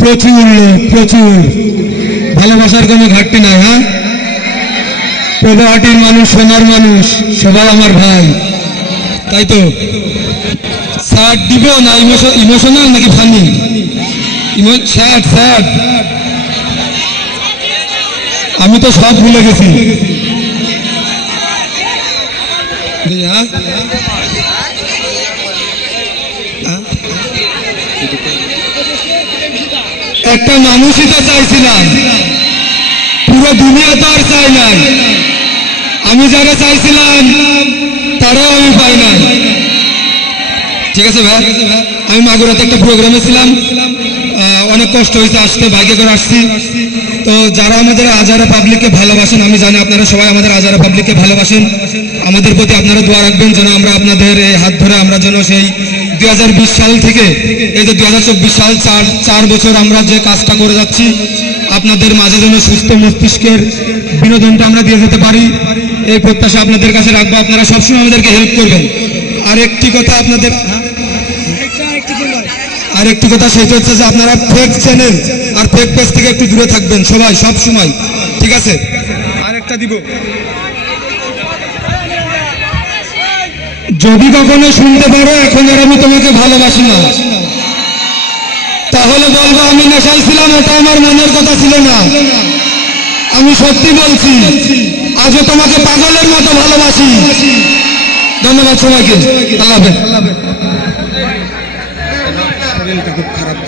প্রচুর প্রচুর ভালোবাসার কোনো ঘাটতি নাই। হ্যাঁ, প্রভাহাটির মানুষ, সোনার মানুষ, সবাই আমার ভাই, তাই তো। স্যাড দিব না ইমোশনাল নাকি ফানি? স্যাড স্যাড, আমি তো সব ভুলে গেছি। একটা মানুষই তো চাইছিলাম, পুরো দুনিয়া তো আর চাই নাই। আমি যারা চাইছিলাম তারাও আমি পাই নাই। ঠিক আছে ভাই, আমি মাগুরাতে একটা প্রোগ্রামে ছিলাম, অনেক কষ্ট হয়েছে আসতে, বাইকে করে আসছি। তো যারা আমাদের আজারা পাবলিককে ভালোবাসেন, আমি জানি আপনারা সবাই আমাদের আজারা পাবলিককে ভালোবাসেন, আমাদের প্রতি আপনারা দোয়া রাখবেন যেন আমরা আপনাদের এই হাত ধরে আমরা যেন সেই 2020 সাল থেকে এই যে 2024 সাল 4 বছর আমরা যে কাজটা করে যাচ্ছি, আপনাদের মাঝে যেন সুস্থ মস্তিষ্কের বিনোদনটা আমরা দিয়ে যেতে পারি, এই প্রত্যাশা আপনাদের কাছে রাখবো। আপনারা সবসময় আমাদেরকে হেল্প করবেন। আরেকটি কথা আপনাদের, আরেকটি কথা সেটা হচ্ছে যে আপনারা ফেক চ্যানেল আর ফেক পেজ থেকে একটু দূরে থাকবেন সবাই, সব সময়। ঠিক আছে, আরেকটা দিব, যদি কখনো শুনতে পারো এখন আর আমি তোমাকে ভালোবাসি না, তাহলে বলবো আমি নেশাল ছিলাম, ওটা আমার মনের কথা ছিল না। আমি সত্যি বলছি, আজও তোমাকে পাগলের মতো ভালোবাসি। ধন্যবাদ সবাইকে, আল্লাহ হাফেজ। খুব খারাপ।